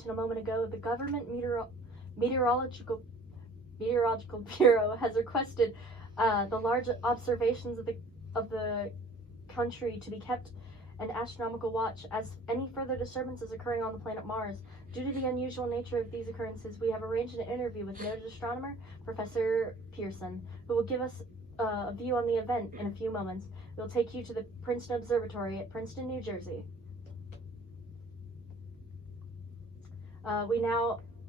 bulletin a moment ago, the Government Meteorological Bureau has requested the large observations of the country to be kept an astronomical watch as any further disturbances occurring on the planet Mars. Due to the unusual nature of these occurrences, we have arranged an interview with noted astronomer Professor Pearson, who will give us a view on the event in a few moments. We'll take you to the Princeton Observatory at Princeton, New Jersey.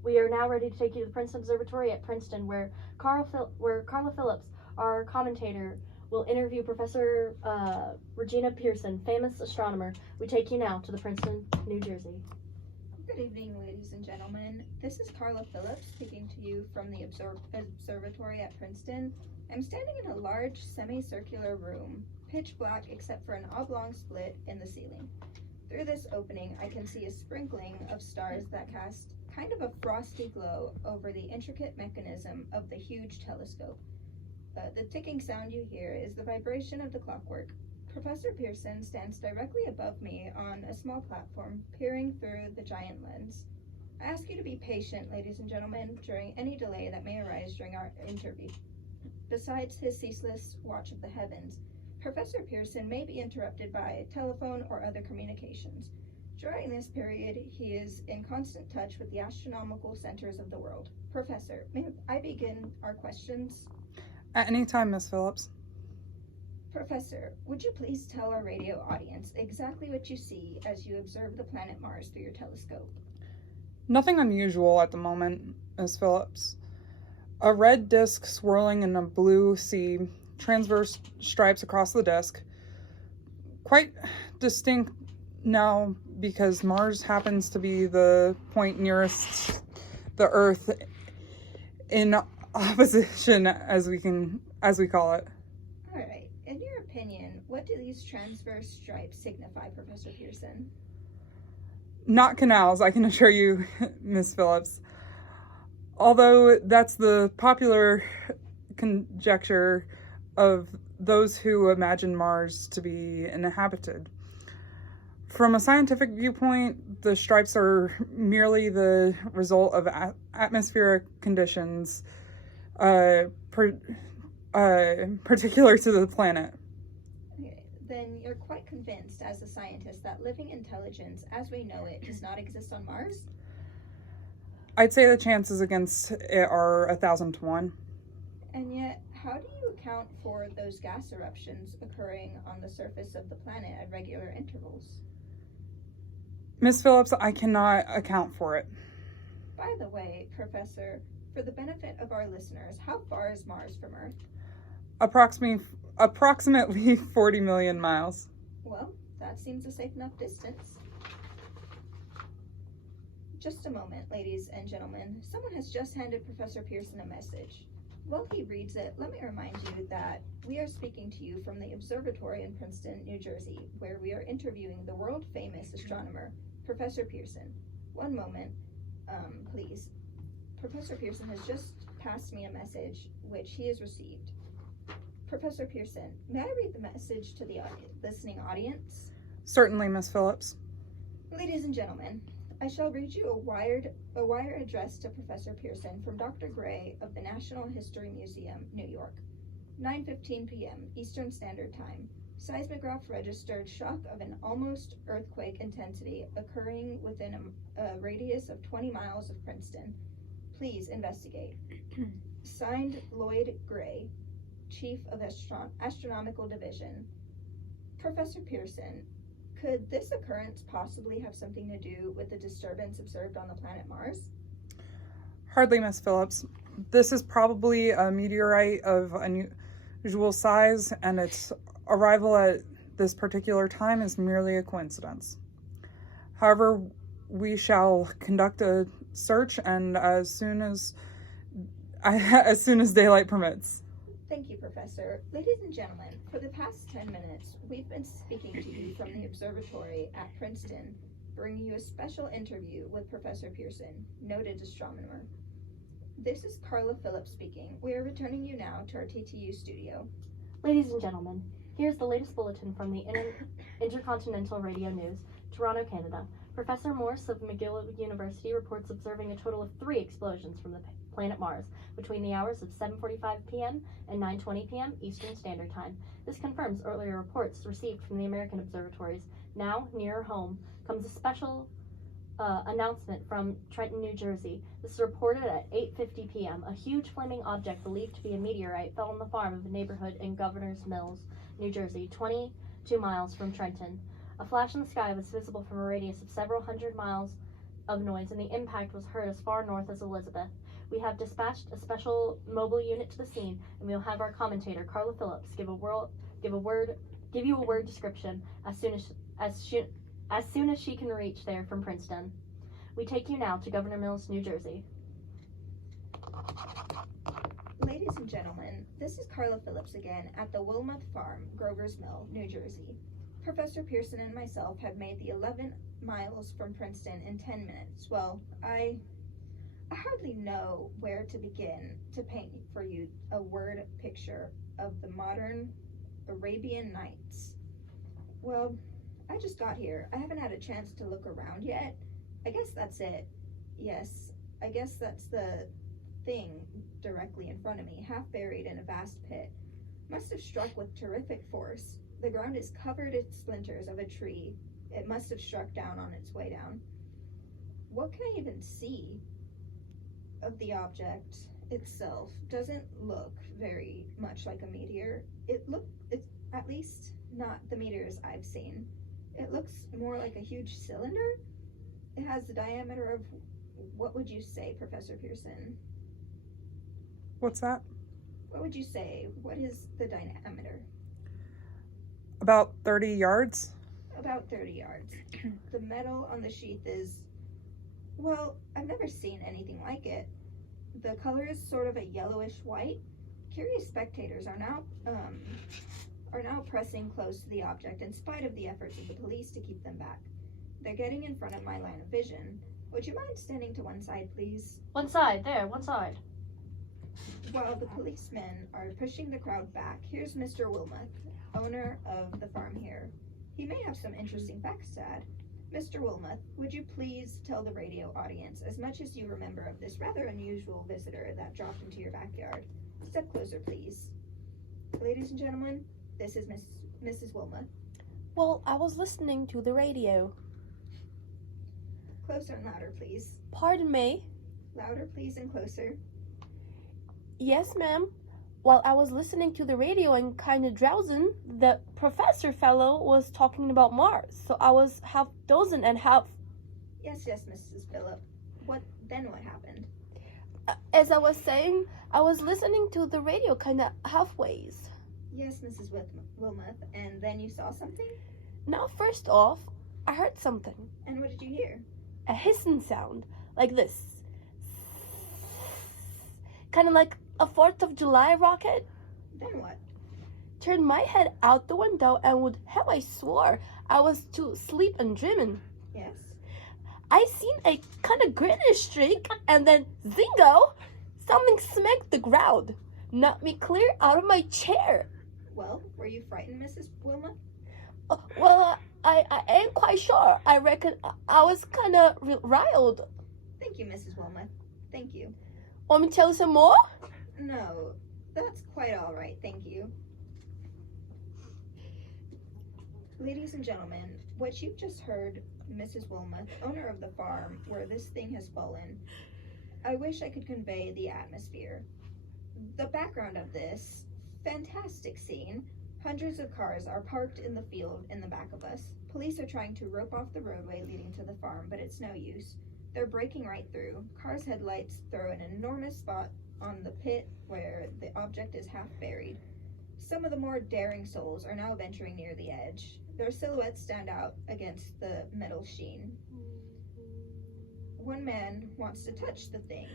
We are now ready to take you to the Princeton Observatory at Princeton, where Carla Phillips, our commentator, will interview Professor Regina Pearson, famous astronomer. We take you now to the Princeton, New Jersey. Good evening, ladies and gentlemen. This is Carla Phillips speaking to you from the observatory at Princeton. I'm standing in a large semicircular room, pitch black except for an oblong split in the ceiling. Through this opening, I can see a sprinkling of stars that cast kind of a frosty glow over the intricate mechanism of the huge telescope. The ticking sound you hear is the vibration of the clockwork. Professor Pearson stands directly above me on a small platform, peering through the giant lens. I ask you to be patient, ladies and gentlemen, during any delay that may arise during our interview. Besides his ceaseless watch of the heavens, Professor Pearson may be interrupted by telephone or other communications. During this period, he is in constant touch with the astronomical centers of the world. Professor, may I begin our questions? At any time, Miss Phillips. Professor, would you please tell our radio audience exactly what you see as you observe the planet Mars through your telescope? Nothing unusual at the moment, Miss Phillips. A red disk swirling in a blue sea, transverse stripes across the disk. Quite distinct now because Mars happens to be the point nearest the Earth in opposition, as we call it. All right. In your opinion, what do these transverse stripes signify, Professor Pearson? Not canals, I can assure you, Miss Phillips. Although that's the popular conjecture of those who imagine Mars to be inhabited. From a scientific viewpoint, the stripes are merely the result of atmospheric conditions particular to the planet. Okay, then you're quite convinced as a scientist that living intelligence as we know it does not exist on Mars? I'd say the chances against it are 1,000 to 1. And yet, how do you account for those gas eruptions occurring on the surface of the planet at regular intervals? Miss Phillips, I cannot account for it. By the way, Professor, for the benefit of our listeners, how far is Mars from Earth? Approximately 40 million miles. Well, that seems a safe enough distance. Just a moment, ladies and gentlemen. Someone has just handed Professor Pearson a message. While he reads it, let me remind you that we are speaking to you from the observatory in Princeton, New Jersey, where we are interviewing the world-famous astronomer, Professor Pearson. One moment, please. Professor Pearson has just passed me a message which he has received. Professor Pearson, may I read the message to the listening audience? Certainly, Miss Phillips. Ladies and gentlemen, I shall read you a wire addressed to Professor Pearson from Dr. Gray of the National History Museum, New York. 9:15 p.m. Eastern Standard Time. Seismograph registered shock of an almost earthquake intensity occurring within a radius of 20 miles of Princeton. Please investigate. Signed, Lloyd Gray, Chief of Astronomical Division. Professor Pearson, could this occurrence possibly have something to do with the disturbance observed on the planet Mars? Hardly, Miss Phillips. This is probably a meteorite of unusual size, and its arrival at this particular time is merely a coincidence. However, we shall conduct a search, and as soon as daylight permits. Thank you, Professor. Ladies and gentlemen, for the past 10 minutes, we've been speaking to you from the observatory at Princeton, bringing you a special interview with Professor Pearson, noted astronomer. This is Carla Phillips speaking. We are returning you now to our TTU studio. Ladies and gentlemen, here's the latest bulletin from the Intercontinental Radio News, Toronto, Canada. Professor Morse of McGill University reports observing a total of 3 explosions from the planet Mars between the hours of 7:45 p.m. and 9:20 p.m. Eastern Standard Time. This confirms earlier reports received from the American observatories. Now, nearer home, comes a special announcement from Trenton, New Jersey. This is reported at 8:50 p.m. A huge flaming object believed to be a meteorite fell on the farm of a neighborhood in Governor's Mills, New Jersey, 22 miles from Trenton. A flash in the sky was visible from a radius of several hundred miles of noise, and the impact was heard as far north as Elizabeth. We have dispatched a special mobile unit to the scene, and we'll have our commentator, Carla Phillips, give you a word description as soon as she can reach there from Princeton. We take you now to Governor Mills, New Jersey. Ladies and gentlemen, this is Carla Phillips again at the Wilmouth Farm, Grover's Mill, New Jersey. Professor Pearson and myself have made the 11 miles from Princeton in 10 minutes. Well, I hardly know where to begin to paint for you a word picture of the modern Arabian Nights. Well, I just got here. I haven't had a chance to look around yet. I guess that's it. Yes, I guess that's the thing directly in front of me, half buried in a vast pit. Must have struck with terrific force. The ground is covered in splinters of a tree. It must have struck down on its way down. What can I even see of the object itself? Doesn't look very much like a meteor. It's at least not the meteors I've seen. It looks more like a huge cylinder. It has the diameter of, what would you say, Professor Pearson? What's that? What would you say? What is the diameter? About 30 yards. About 30 yards. The metal on the sheath is, well, I've never seen anything like it. The color is sort of a yellowish white. Curious spectators are now pressing close to the object in spite of the efforts of the police to keep them back. They're getting in front of my line of vision. Would you mind standing to one side, please? One side, one side. While the policemen are pushing the crowd back, here's Mr. Wilmoth, owner of the farm here. He may have some interesting facts to add. Mr. Wilmoth, would you please tell the radio audience as much as you remember of this rather unusual visitor that dropped into your backyard? Step closer, please. Ladies and gentlemen, this is Mrs. Wilmoth. Well, I was listening to the radio. Closer and louder, please. Pardon me? Louder, please, and closer. Yes, ma'am. While I was listening to the radio and kind of drowsing, the professor fellow was talking about Mars, so I was half dozing and half... Yes, Mrs. Phillip. What happened? As I was saying, I was listening to the radio kind of halfways. Yes, Mrs. Wilmoth, and then you saw something? Now, first off, I heard something. And what did you hear? A hissing sound, like this. Kind of like a 4th of July rocket. Then what? Turned my head out the window and would have I swore I was to sleep and dreaming. Yes. I seen a kind of greenish streak and then zingo, something smacked the ground, knocked me clear out of my chair. Well, were you frightened, Mrs. Wilmoth? Well, I ain't quite sure. I reckon I was kind of riled. Thank you, Mrs. Wilmoth. Thank you. Want me to tell you some more? No, that's quite all right, thank you. Ladies and gentlemen, what you've just heard, Mrs. Wilmoth, owner of the farm where this thing has fallen, I wish I could convey the atmosphere. The background of this fantastic scene, hundreds of cars are parked in the field in the back of us. Police are trying to rope off the roadway leading to the farm, but it's no use. They're breaking right through. Cars' headlights throw an enormous spot on the pit where the object is half buried. Some of the more daring souls are now venturing near the edge. Their silhouettes stand out against the metal sheen. One man wants to touch the thing.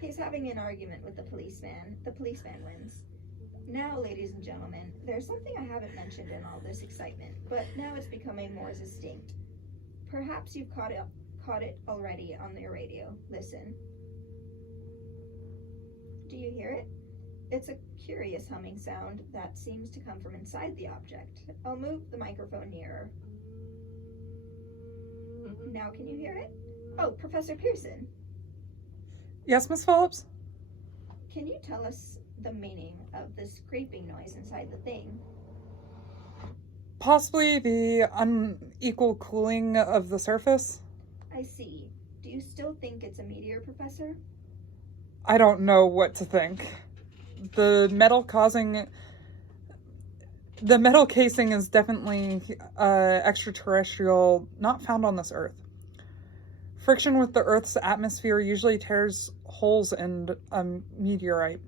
He's having an argument with the policeman. The policeman wins. Now, ladies and gentlemen, there's something I haven't mentioned in all this excitement, but now it's becoming more distinct. Perhaps you've caught it already on your radio. Listen. Do you hear it? It's a curious humming sound that seems to come from inside the object. I'll move the microphone nearer. Now can you hear it? Oh, Professor Pearson, Yes, Miss Phillips? can you tell us the meaning of the scraping noise inside the thing? Possibly the unequal cooling of the surface? I see. Do you still think it's a meteor, Professor? I don't know what to think. The metal casing is definitely extraterrestrial, not found on this Earth. Friction with the Earth's atmosphere usually tears holes in a meteorite.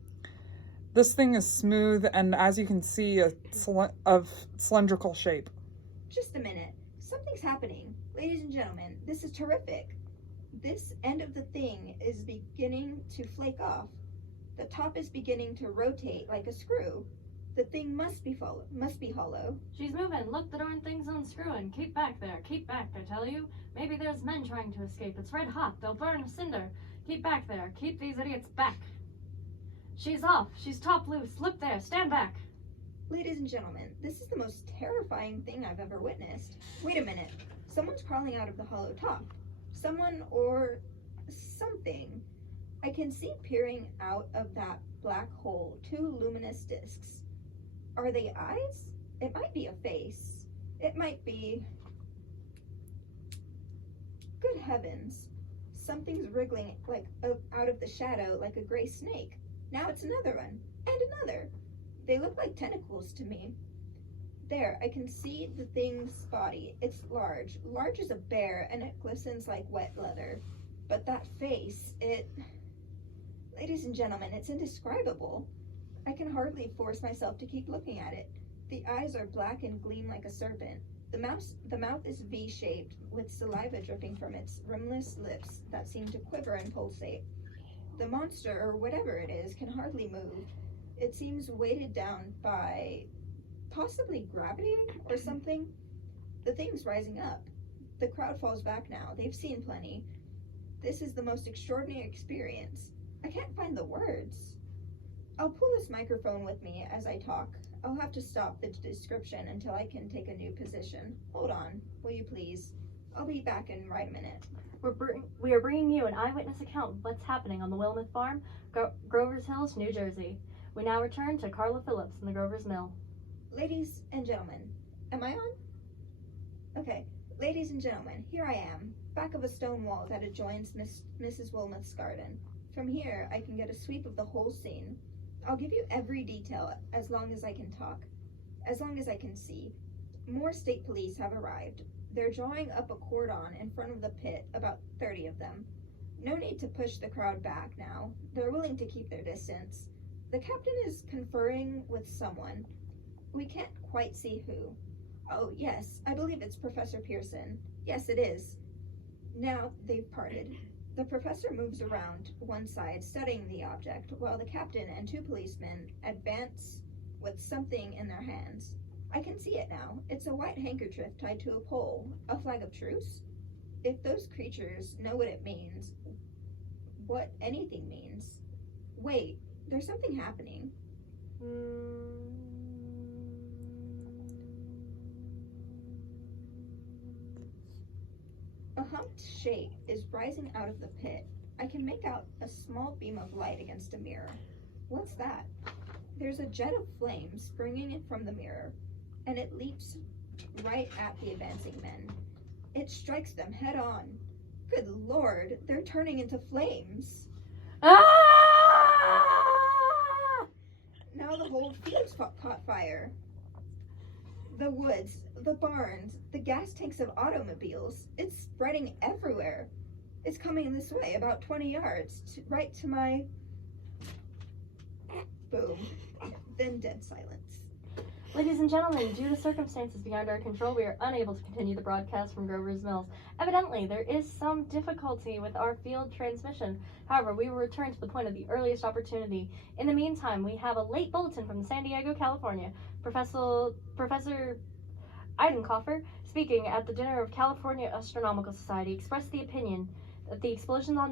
This thing is smooth and, as you can see, of cylindrical shape. Just a minute. Something's happening. Ladies and gentlemen, this is terrific. This end of the thing is beginning to flake off. The top is beginning to rotate like a screw. The thing must be hollow. She's moving. Look, the darn thing's unscrewing. Keep back there. Keep back, I tell you. Maybe there's men trying to escape. It's red hot. They'll burn a cinder. Keep back there. Keep these idiots back. She's off. She's top loose. Look there. Stand back. Ladies and gentlemen, this is the most terrifying thing I've ever witnessed. Wait a minute. Someone's crawling out of the hollow top. Someone or something. I can see peering out of that black hole 2 luminous discs. Are they eyes? It might be a face. It might be... Good heavens. Something's wriggling like out of the shadow like a gray snake. Now it's another one. And another. They look like tentacles to me. There, I can see the thing's body. It's large as a bear, and it glistens like wet leather. But that face, Ladies and gentlemen, it's indescribable. I can hardly force myself to keep looking at it. The eyes are black and gleam like a serpent. The mouth is V-shaped, with saliva dripping from its rimless lips that seem to quiver and pulsate. The monster, or whatever it is, can hardly move. It seems weighted down by possibly gravity or something. The thing's rising up. The crowd falls back now. They've seen plenty. This is the most extraordinary experience. I can't find the words. I'll pull this microphone with me as I talk. I'll have to stop the description until I can take a new position. Hold on, will you please? I'll be back in right a minute. We are bringing you an eyewitness account of what's happening on the Willamette Farm, Grover's Hills, New Jersey. We now return to Carla Phillips in the Grover's Mill. Ladies and gentlemen, am I on? Okay, ladies and gentlemen, here I am, back of a stone wall that adjoins Mrs. Wilmot's garden. From here, I can get a sweep of the whole scene. I'll give you every detail as long as I can talk, as long as I can see. More state police have arrived. They're drawing up a cordon in front of the pit, about 30 of them. No need to push the crowd back now. They're willing to keep their distance. The captain is conferring with someone. We can't quite see who. Oh, yes, I believe it's Professor Pearson. Yes, it is. Now they've parted. The professor moves around one side, studying the object, while the captain and 2 policemen advance with something in their hands. I can see it now. It's a white handkerchief tied to a pole, a flag of truce. If those creatures know what it means, what anything means. Wait, there's something happening. A humped shape is rising out of the pit. I can make out a small beam of light against a mirror. What's that? There's a jet of flame springing from the mirror, and it leaps right at the advancing men. It strikes them head on. Good Lord, they're turning into flames. Ah! Now the whole field's caught fire. The woods, the barns, the gas tanks of automobiles, it's spreading everywhere. It's coming this way, about 20 yards, right to my... Boom. Then dead silence. Ladies and gentlemen, due to circumstances beyond our control, we are unable to continue the broadcast from Grover's Mills. Evidently, there is some difficulty with our field transmission. However, we will return to the point of the earliest opportunity. In the meantime, we have a late bulletin from San Diego, California. Professor Eidenkoffer, speaking at the dinner of California Astronomical Society, expressed the opinion that the explosions on